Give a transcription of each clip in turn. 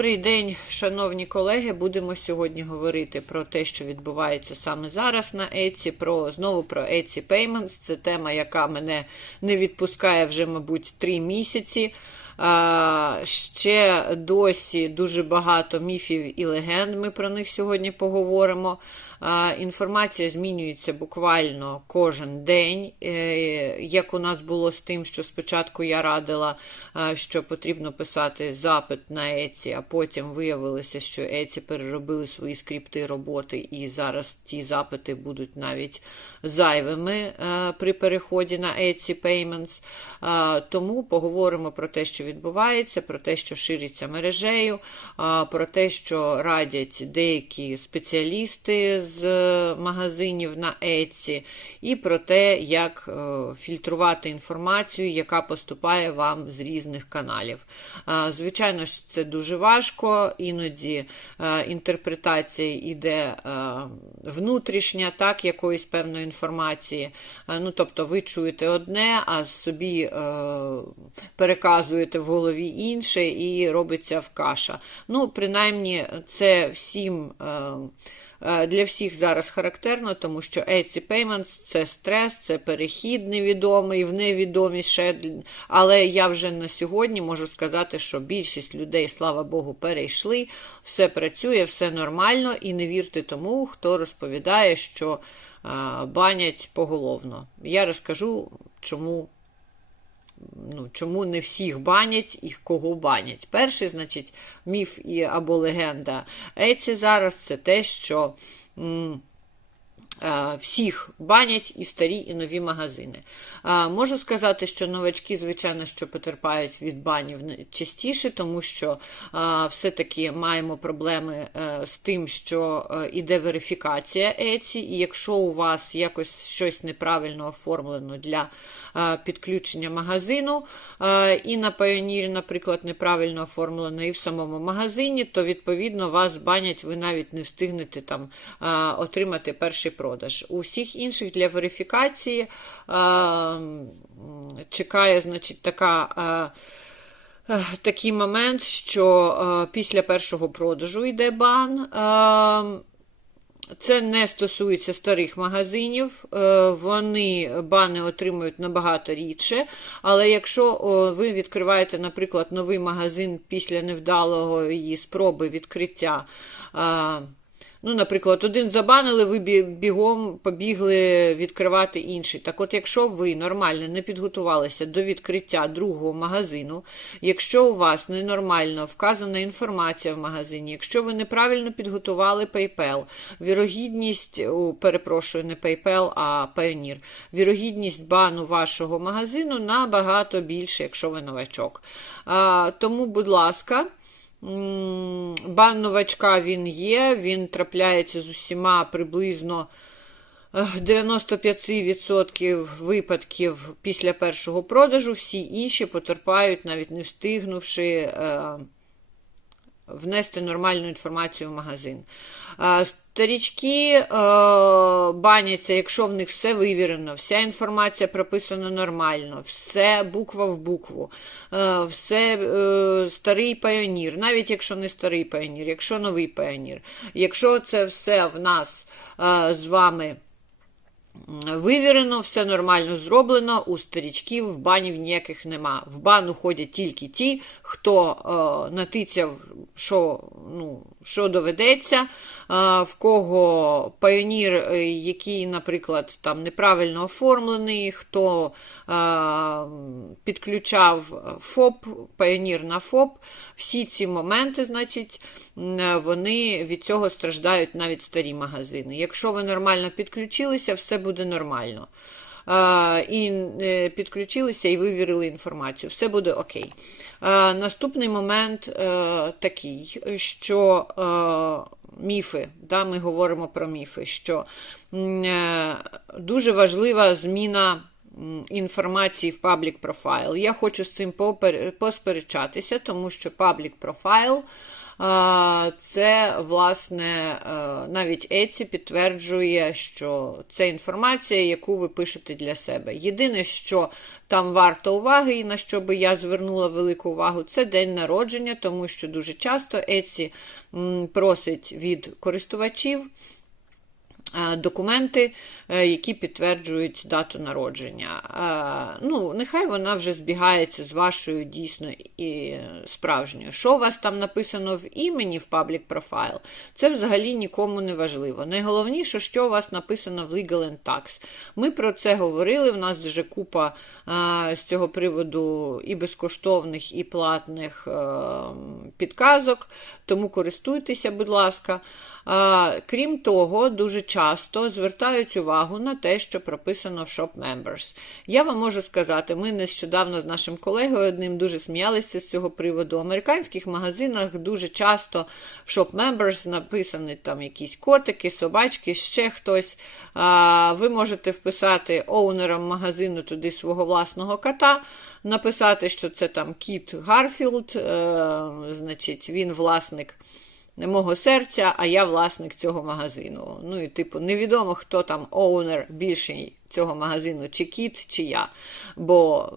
Добрий день, шановні колеги. Будемо сьогодні говорити про те, що відбувається саме зараз на Etsy, про знову про Etsy Payments. Це тема, яка мене не відпускає вже, мабуть, три місяці. Ще досі дуже багато міфів і легенд. Ми про них сьогодні поговоримо. Інформація змінюється буквально кожен день. Е, Як у нас було з тим, що спочатку я радила, що потрібно писати запит на Еці, а потім виявилося, що Еці переробили свої скрипти роботи, і зараз ті запити будуть навіть зайвими е, при переході на Etsy Payments. Е, Тому поговоримо про те, що відбувається, про те, що шириться мережею, е, про те, що радять деякі спеціалісти з магазинів на Etsy, і про те, як е, фільтрувати інформацію, яка поступає вам з різних каналів. Е, Звичайно ж, це дуже важко, іноді е, інтерпретація йде внутрішня, так, якоїсь певної інформації. Ну, тобто ви чуєте одне, а собі переказуєте в голові інше і робиться в каша. Ну, принаймні, це всім. Е, е, для всіх зараз характерно, тому що Etsy Payments – це стрес, це перехід невідомий в невідомість ще. Але я вже на сьогодні можу сказати, що більшість людей, слава Богу, перейшли, все працює, все нормально, і не вірте тому, хто розповідає, що банять поголовно. Я розкажу, чому ну, чому не всіх банять і кого банять. Перший, значить, міф і, або легенда Еці зараз це те, що всіх банять і старі, і нові магазини. Е, Можу сказати, що новачки, звичайно, що потерпають від банів частіше, тому що е, все-таки маємо проблеми е, з тим, що е, іде верифікація Еці, і якщо у вас якось щось неправильно оформлено для е, підключення магазину, е, і на Pioneer, наприклад, неправильно оформлено і в самому магазині, то відповідно вас банять, ви навіть не встигнете там е, отримати перший продаж. У інших для верифікації е, чекає, значить, така. е, е, Такий момент, що після першого продажу йде бан. Це не стосується старих магазинів, вони бани отримують набагато рідше. Але якщо ви відкриваєте, наприклад, новий магазин після невдалого спроби відкриття. Ну, наприклад, один забанили, ви бігом побігли відкривати інший. Так от, якщо ви нормально не підготувалися до відкриття другого магазину, якщо у вас ненормально вказана інформація в магазині, якщо ви неправильно підготували PayPal, вірогідність, о, перепрошую, не PayPal, а Payoneer, вірогідність бану вашого магазину набагато більше, якщо ви новачок. А, тому, будь ласка. Бан новачка він є, він трапляється з усіма приблизно е, 95% випадків після першого продажу. Всі інші потерпають, навіть не встигнувши е, внести нормальну інформацію в магазин. Старічки е, баняться, якщо в них все вивірено, вся інформація прописана нормально, все буква в букву, е, все е, старий пайонір, навіть якщо не старий пайонір, якщо новий пайонір. Якщо це все в нас з вами Вивірено, все нормально зроблено, у старічків в банів ніяких нема. В бан ходять тільки ті, хто е, натицяв, що, ну, що доведеться, е, в кого пайонір, е, який, наприклад, там неправильно оформлений, хто е, підключав ФОП, пайонір на ФОП. Всі ці моменти, значить, вони від цього страждають навіть старі магазини. Якщо ви нормально підключилися, все буде нормально. І е, підключилися і вивірили інформацію. Все буде окей. Наступний момент е, такий, що е, міфи, да, ми говоримо про міфи, що дуже важлива зміна інформації в Public Profile. Я хочу з цим посперечатися, тому що Profile А, Це, власне, е, навіть Еці підтверджує, що це інформація, яку ви пишете для себе. Єдине, що там варто уваги, і на що би я звернула велику увагу, це день народження, тому що дуже часто Еці просить від користувачів. Е, Документи, е, які підтверджують дату народження. Е, Ну, нехай вона вже збігається з вашою дійсно і справжньою. Що у вас там написано в імені в Public Profile, це взагалі нікому не важливо. Найголовніше, що у вас написано в Legal and Tax. Ми про це говорили. У нас вже купа з цього приводу і безкоштовних, і платних е, підказок, тому користуйтеся, будь ласка. Крім того, дуже часто звертають увагу на те, що прописано в Shop Members. Я вам можу сказати, ми нещодавно з нашим колегою одним дуже сміялися з цього приводу. В американських магазинах дуже часто в Shop Members написані там якісь котики, собачки, ще хтось. Ви можете вписати оунерам магазину туди свого власного кота, написати, що це там кіт Гарфілд, е, значить, він власник мого серця, а я власник цього магазину. Ну і типу, невідомо, хто там оунер більший цього магазину, чи кіт, чи я. Бо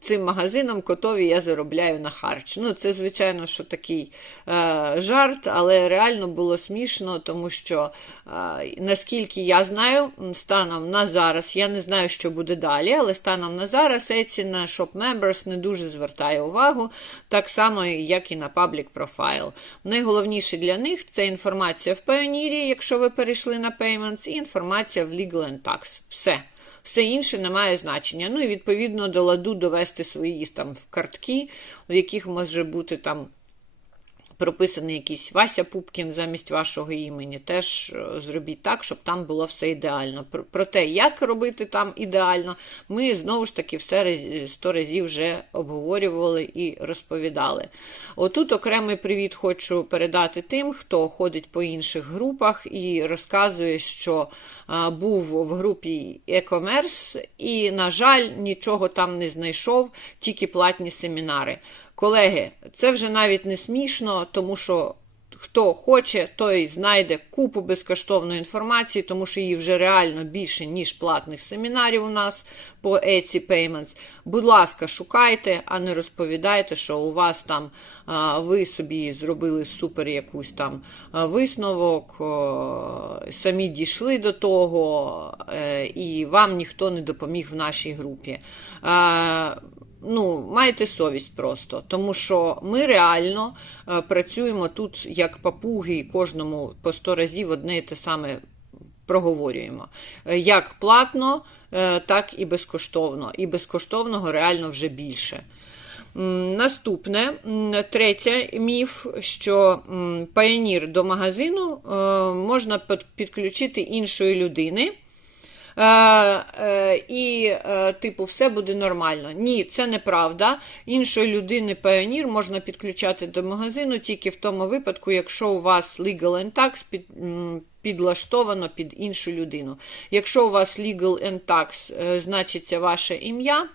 цим магазином котові я заробляю на харч. Ну, це, звичайно, що такий е, жарт, але реально було смішно, тому що, е, наскільки я знаю, станом на зараз, я не знаю, що буде далі, але станом на зараз Etsy на Shop Members не дуже звертає увагу, так само, як і на Public Profile. Найголовніше для них це інформація в Pioneer, якщо ви перейшли на Payments, і інформація в Legal and Tax. Все. Все інше не має значення. Ну і відповідно до ладу довести свої там в картки, в яких може бути там прописаний якийсь Вася Пупкін замість вашого імені. Теж е, зробіть так, щоб там було все ідеально. Про, те, як робити там ідеально, ми знову ж таки все сто разів вже обговорювали і розповідали. Отут окремий привіт хочу передати тим, хто ходить по інших групах і розказує, що був в групі e-commerce і, на жаль, нічого там не знайшов, тільки платні семінари. Колеги, це вже навіть не смішно, тому що хто хоче, той знайде купу безкоштовної інформації, тому що її вже реально більше, ніж платних семінарів у нас по Etsy Payments. Будь ласка, шукайте, а не розповідайте, що у вас там ви собі зробили супер якусь там висновок, самі дійшли до того, е, і вам ніхто не допоміг в нашій групі ну, майте совість просто, тому що ми реально е, працюємо тут як папуги, і кожному по 100 разів одне і те саме проговорюємо. Е, як платно, е, так і безкоштовно. І безкоштовного реально вже більше. Наступне, третє міф, що паянір до магазину можна підключити іншої людини. Е, е, і, е, типу, все буде нормально. Ні, це неправда. Іншої людини Pioneer можна підключати до магазину тільки в тому випадку, якщо у вас Legal and Tax під, підлаштовано під іншу людину. Якщо у вас Legal and Tax значиться ваше ім'я,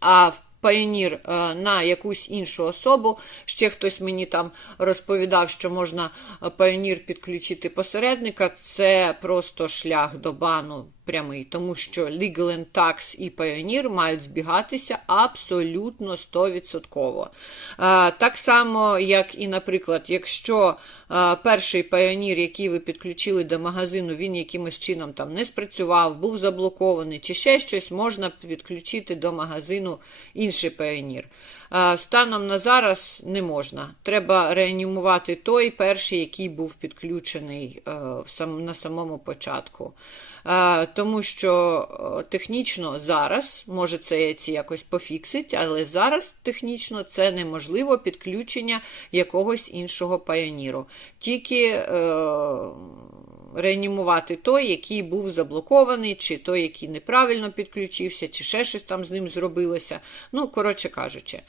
а в Pioneer е, на якусь іншу особу. Ще хтось мені там розповідав, що можна Pioneer підключити посередника. Це просто шлях до бану прямий, тому що Legal and Tax і Pioneer мають збігатися абсолютно 100%. Е, так само, як і, наприклад, якщо е, перший Pioneer, який ви підключили до магазину, він якимось чином там не спрацював, був заблокований, чи ще щось, можна підключити до магазину інший Pioneer. Станом на зараз не можна. Треба реанімувати той перший, який був підключений е, на самому початку. Тому що технічно зараз, може це якось пофіксить, але зараз технічно це неможливо підключення якогось іншого пайоніру. Тільки е, реанімувати той, який був заблокований, чи той, який неправильно підключився, чи ще щось там з ним зробилося. Ну, коротше кажучи,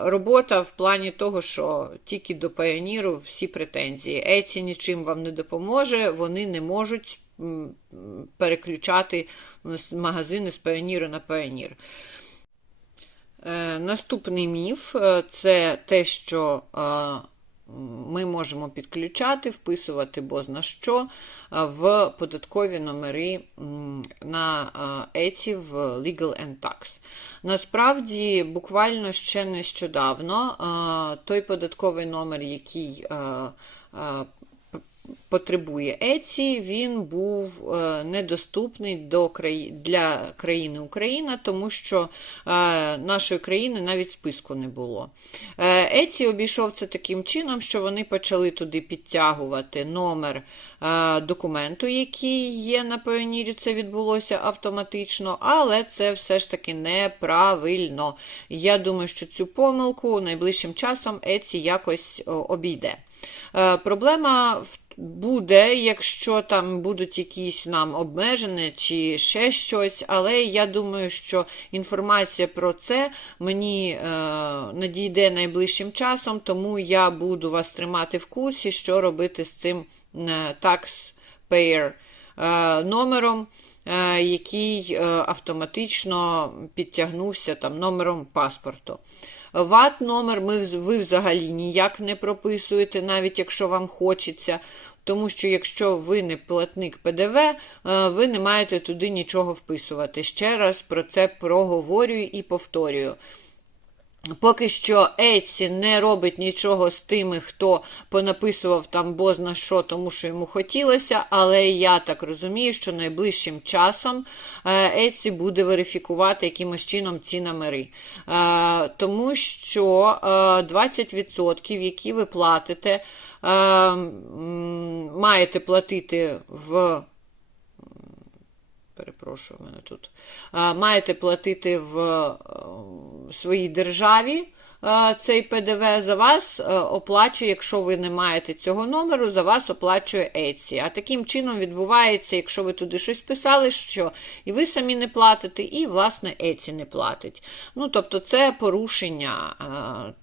робота в плані того, що тільки до Пайоніру всі претензії. Еці нічим вам не допоможе, вони не можуть переключати магазини з Пайоніру на Пайонір. Е, наступний міф е, це те, що ми можемо підключати, вписувати бозна що в податкові номери на Еці в Legal and Tax. Насправді, буквально ще нещодавно той податковий номер, який потребує Еці, він був е, недоступний до краї... для країни Україна, тому що е, нашої країни навіть списку не було. Е, Еці обійшов це таким чином, що вони почали туди підтягувати номер документу, який є на Pioneer, це відбулося автоматично, але це все ж таки неправильно. Я думаю, що цю помилку найближчим часом Еці якось обійде. Е, Проблема буде, якщо там будуть якісь нам обмеження чи ще щось, але я думаю, що інформація про це мені е, надійде найближчим часом, тому я буду вас тримати в курсі, що робити з цим е, taxpayer номером. Який автоматично підтягнувся там номером паспорту. ВАТ номер ми, ви взагалі ніяк не прописуєте, навіть якщо вам хочеться. Тому що якщо ви не платник ПДВ, е, ви не маєте туди нічого вписувати. Ще раз про це проговорюю і повторюю. Поки що Еці не робить нічого з тими, хто понаписував там бозна що, тому що йому хотілося, але я так розумію, що найближчим часом е, Еці буде верифікувати якимось чином ці номери. Е, Тому що е, 20%, які ви платите, е, маєте платити в перепрошую, мене тут. Маєте платити в е, своїй державі е, цей ПДВ за вас е, оплачує, якщо ви не маєте цього номеру, за вас оплачує Еці. А таким чином відбувається, якщо ви туди щось писали, що і ви самі не платите, і, власне, Еці не платить. Ну, тобто, це порушення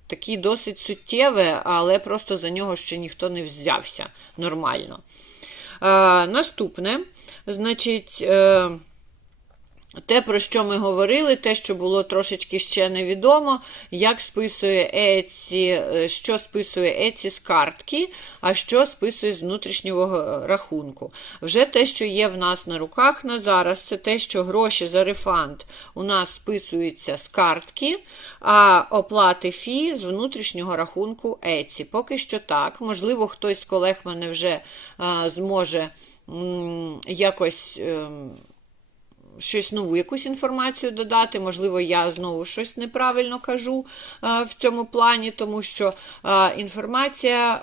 такі досить суттєве, але просто за нього ще ніхто не взявся нормально. Е, наступне, значить, е, те, про що ми говорили, те, що було трошечки ще невідомо, як списує Еці, е, що списує Еці з картки, а що списує з внутрішнього рахунку. Вже те, що є в нас на руках на зараз, це те, що гроші за рефанд у нас списуються з картки, а оплати фі з внутрішнього рахунку Еці. Поки що так. Можливо, хтось з колег мене вже а, зможе м, якось. ем, щось нову якусь інформацію додати. Можливо, я знову щось неправильно кажу е, в цьому плані, тому що е, інформація.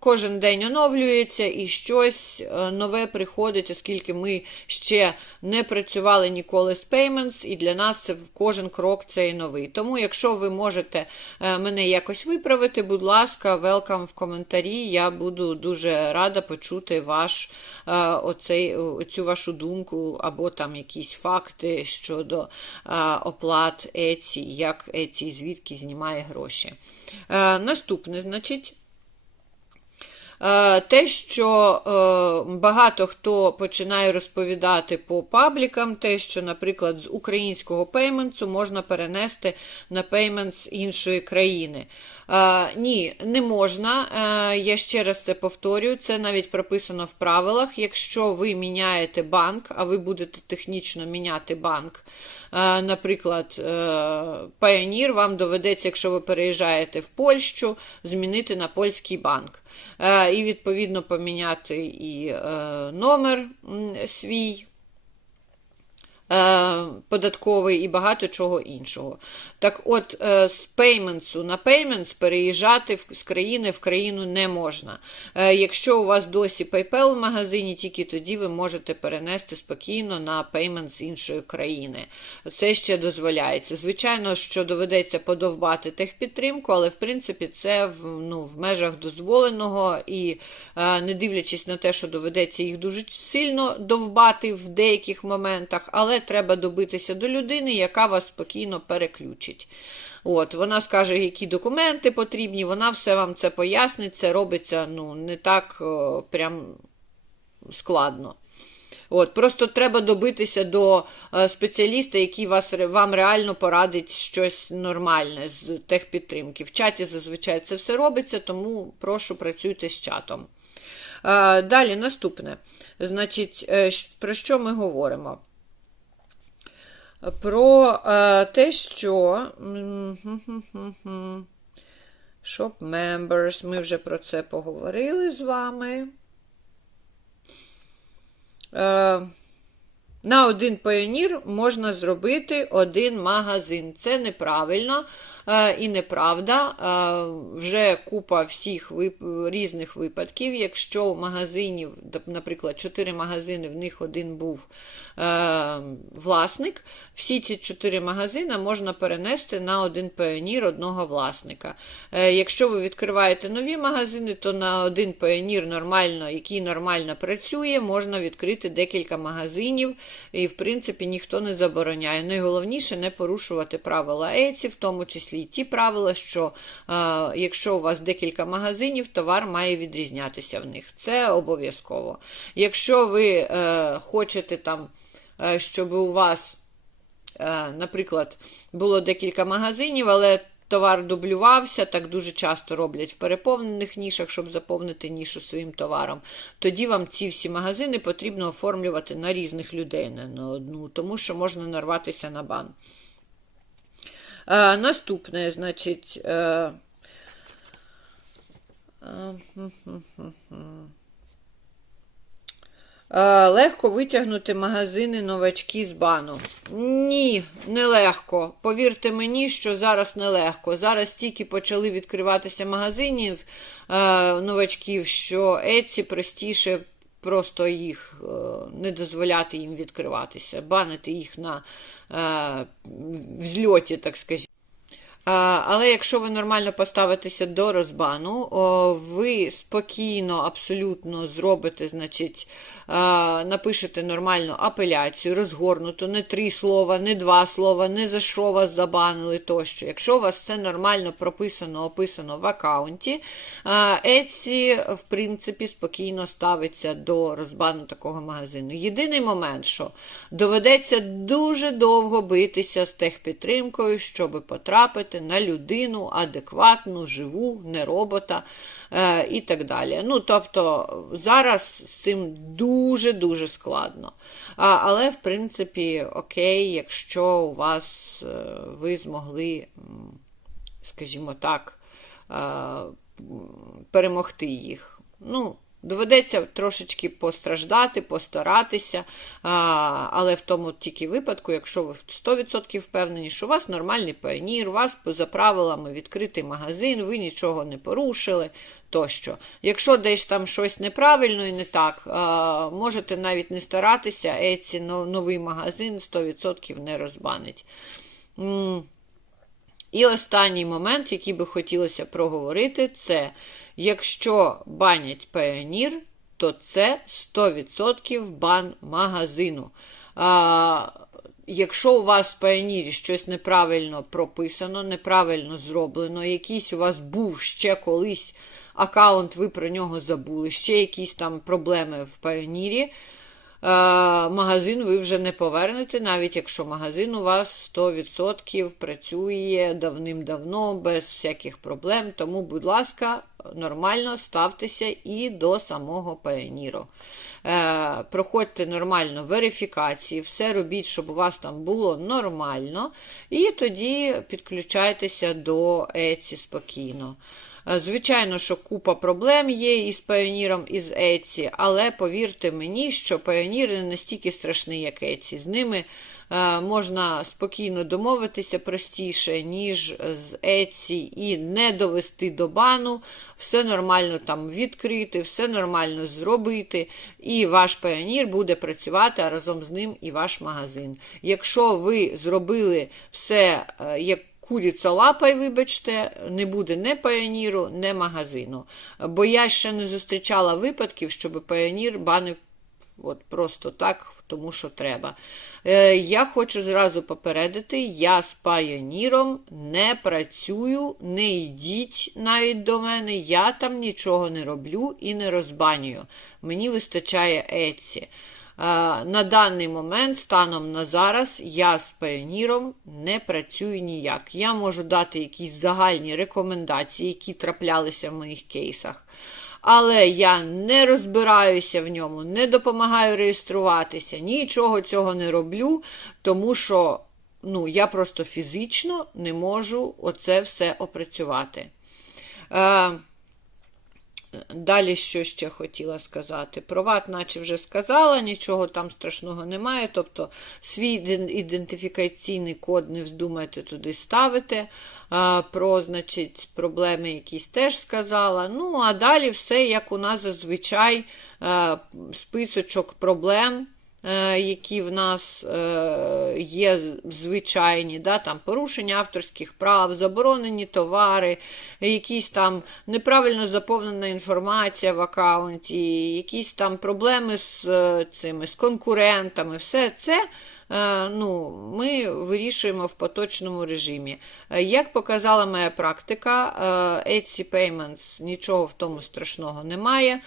Кожен день оновлюється і щось е, нове приходить, оскільки ми ще не працювали ніколи з Payments, і для нас це кожен крок цей новий. Тому, якщо ви можете е, мене якось виправити, будь ласка, велкам в коментарі. Я буду дуже рада почути ваш е, оцей, оцю вашу думку або там якісь факти щодо оплат Еці, як Еці і звідки знімає гроші. Наступне, значить. Е, Те, що е, багато хто починає розповідати по паблікам, те, що, наприклад, з українського пейментсу можна перенести на пеймент іншої країни. Е, Ні, не можна. Я ще раз це повторюю. Це навіть прописано в правилах. Якщо ви міняєте банк, а ви будете технічно міняти банк, наприклад, Pioneer, вам доведеться, якщо ви переїжджаєте в Польщу, змінити на польський банк. Е, І, відповідно, поміняти і е, номер свій податковий і багато чого іншого. Так от, е, з Payments на Payments переїжджати з країни в країну не можна. Е, Якщо у вас досі PayPal в магазині, тільки тоді ви можете перенести спокійно на Payments з іншої країни. Це ще дозволяється. Звичайно, що доведеться подовбати техпідтримку, але в принципі це в, ну, в межах дозволеного і е, не дивлячись на те, що доведеться їх дуже сильно довбати в деяких моментах, але треба добитися до людини, яка вас спокійно переключить. От, вона скаже, які документи потрібні, вона все вам це пояснить, це робиться ну, не так о, прям складно. От, Просто треба добитися до е, спеціаліста, який вас, вам реально порадить щось нормальне з техпідтримки. В чаті зазвичай це все робиться, тому прошу працюйте з чатом. Е, Далі наступне. Значить, е, про що ми говоримо? Про е, те, що. Shop members, ми вже про це поговорили з вами. Е, на один пайонір можна зробити один магазин. Це неправильно і неправда. Е, вже купа всіх різних випадків. Якщо у магазинів, наприклад, 4 магазини, в них один був е, власник, всі ці 4 магазини можна перенести на один піонір одного власника. Е, якщо ви відкриваєте нові магазини, то на один піонір нормально, який нормально працює, можна відкрити декілька магазинів, і, в принципі, ніхто не забороняє. Найголовніше не порушувати правила ЕЦІ, в тому числі і ті правила, що е, якщо у вас декілька магазинів, товар має відрізнятися в них. Це обов'язково. Якщо ви е, хочете там, е, щоб у вас Е, наприклад, було декілька магазинів, але товар дублювався, так дуже часто роблять в переповнених нішах, щоб заповнити нішу своїм товаром. Тоді вам ці всі магазини потрібно оформлювати на різних людей, не на одну, тому що можна нарватися на бан. Е, Наступне, значить. е, е, Легко витягнути магазини новачки з бану. Ні, не легко. Повірте мені, що зараз не легко. Зараз тільки почали відкриватися магазинів е, новачків, що Еці простіше просто їх е, не дозволяти їм відкриватися, банити їх на е, взльоті, так скажімо. Але якщо ви нормально поставитеся до розбану, ви спокійно, абсолютно зробите, значить, напишете нормальну апеляцію, розгорнуту, не три слова, не два слова, не за що вас забанили тощо. Якщо у вас це нормально прописано, описано в аккаунті, Etsy, в принципі, спокійно ставиться до розбану такого магазину. Єдиний момент, що доведеться дуже довго битися з техпідтримкою, щоб потрапити на людину адекватну, живу, не робота е, і так далі. Ну, тобто, зараз з цим дуже-дуже складно. А, але, в принципі, окей, якщо у вас е, ви змогли, скажімо так, е, перемогти їх. Ну, Доведеться трошечки постраждати, постаратися, але в тому тільки випадку, якщо ви в 100% впевнені, що у вас нормальний піонір, у вас за правилами відкритий магазин, ви нічого не порушили тощо. Якщо десь там щось неправильно і не так, можете навіть не старатися, Еці новий магазин 100% не розбанить. І останній момент, який би хотілося проговорити, це якщо банять Payoneer, то це 100% бан магазину. А, Якщо у вас в Payoneer щось неправильно прописано, неправильно зроблено, якийсь у вас був ще колись аккаунт, ви про нього забули, ще якісь там проблеми в Payoneer, магазин ви вже не повернете, навіть якщо магазин у вас 100% працює давним-давно, без всяких проблем. Тому, будь ласка, нормально ставтеся і до самого Payoneer. Е, Проходьте нормально верифікації, все робіть, щоб у вас там було нормально, і тоді підключайтеся до Etsy спокійно. Звичайно, що купа проблем є із Payoneer, і з Etsy, але повірте мені, що Payoneer не настільки страшний, як Etsy. З ними е, можна спокійно домовитися простіше, ніж з Etsy, і не довести до бану, все нормально там відкрити, все нормально зробити, і ваш Payoneer буде працювати, разом з ним і ваш магазин. Якщо ви зробили все е, як Куриця лапай, вибачте, не буде не піоніру, не магазину. Бо я ще не зустрічала випадків, щоб піонір банив от просто так, тому що треба. Е, Я хочу зразу попередити, я з піоніром не працюю, не йдіть навіть до мене, я там нічого не роблю і не розбанюю. Мені вистачає Etsy. На даний момент, станом на зараз, я з Pioneer не працюю ніяк. Я можу дати якісь загальні рекомендації, які траплялися в моїх кейсах. Але я не розбираюся в ньому, не допомагаю реєструватися, нічого цього не роблю, тому що ну, я просто фізично не можу оце все опрацювати. Е, Далі що ще хотіла сказати? Про ват, наче вже сказала, нічого там страшного немає. Тобто свій ідентифікаційний код не вздумайте туди ставити. Про, значить, проблеми якісь теж сказала. Ну, а далі все, як у нас зазвичай, списочок проблем. Е, які в нас е, є звичайні, да, там порушення авторських прав, заборонені товари, якісь там неправильно заповнена інформація в аккаунті, якісь там проблеми з е, цими з конкурентами, все це. Е, ну, ми вирішуємо в поточному режимі. Е, як показала моя практика, е, Etsy Payments нічого в тому страшного немає.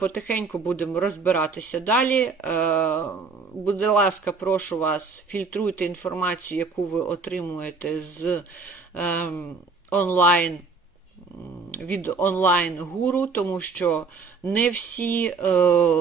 Потихеньку будемо розбиратися далі. Будь ласка, прошу вас, фільтруйте інформацію, яку ви отримуєте з ем, онлайн від онлайн-гуру, тому що не всі е,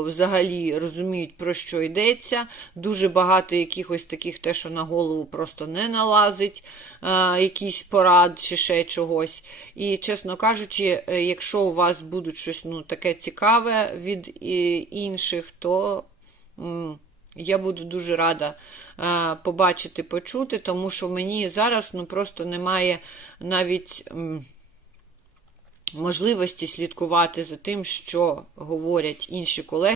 взагалі розуміють, про що йдеться. Дуже багато якихось таких, те, що на голову просто не налазить, е, якийсь порад чи ще чогось. І, чесно кажучи, е, якщо у вас будуть щось ну, таке цікаве від е, інших, то. Я буду дуже рада е, побачити, почути, тому що мені зараз ну, просто немає навіть. М можливості слідкувати за тим, що говорять інші колеги.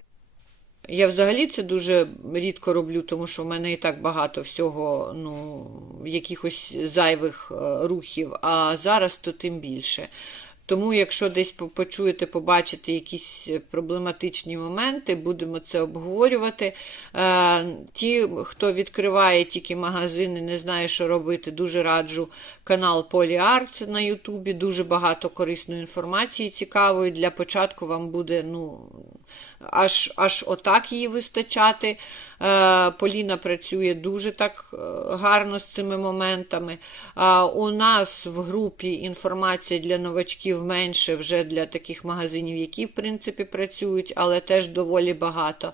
Я взагалі це дуже рідко роблю, тому що в мене і так багато всього, ну, якихось зайвих е, рухів, а зараз то тим більше. Тому, якщо десь почуєте, побачите якісь проблематичні моменти, будемо це обговорювати. Е, ті, хто відкриває тільки магазини, не знає, що робити, дуже раджу канал Поліарт на Ютубі. Дуже багато корисної інформації цікавої. Для початку вам буде ну, аж аж отак її вистачати. Е, Поліна працює дуже так е, гарно з цими моментами. У нас в групі інформація для новачків менше вже для таких магазинів, які, в принципі, працюють, але теж доволі багато.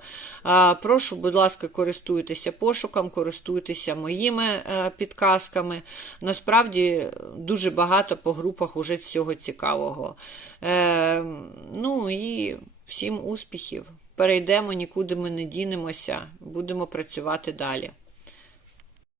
Прошу, будь ласка, користуйтеся пошуком, користуйтеся моїми е, підказками. Насправді дуже багато по групах уже всього цікавого. Ну і Всім успіхів! Перейдемо, нікуди ми не дінемося, будемо працювати далі.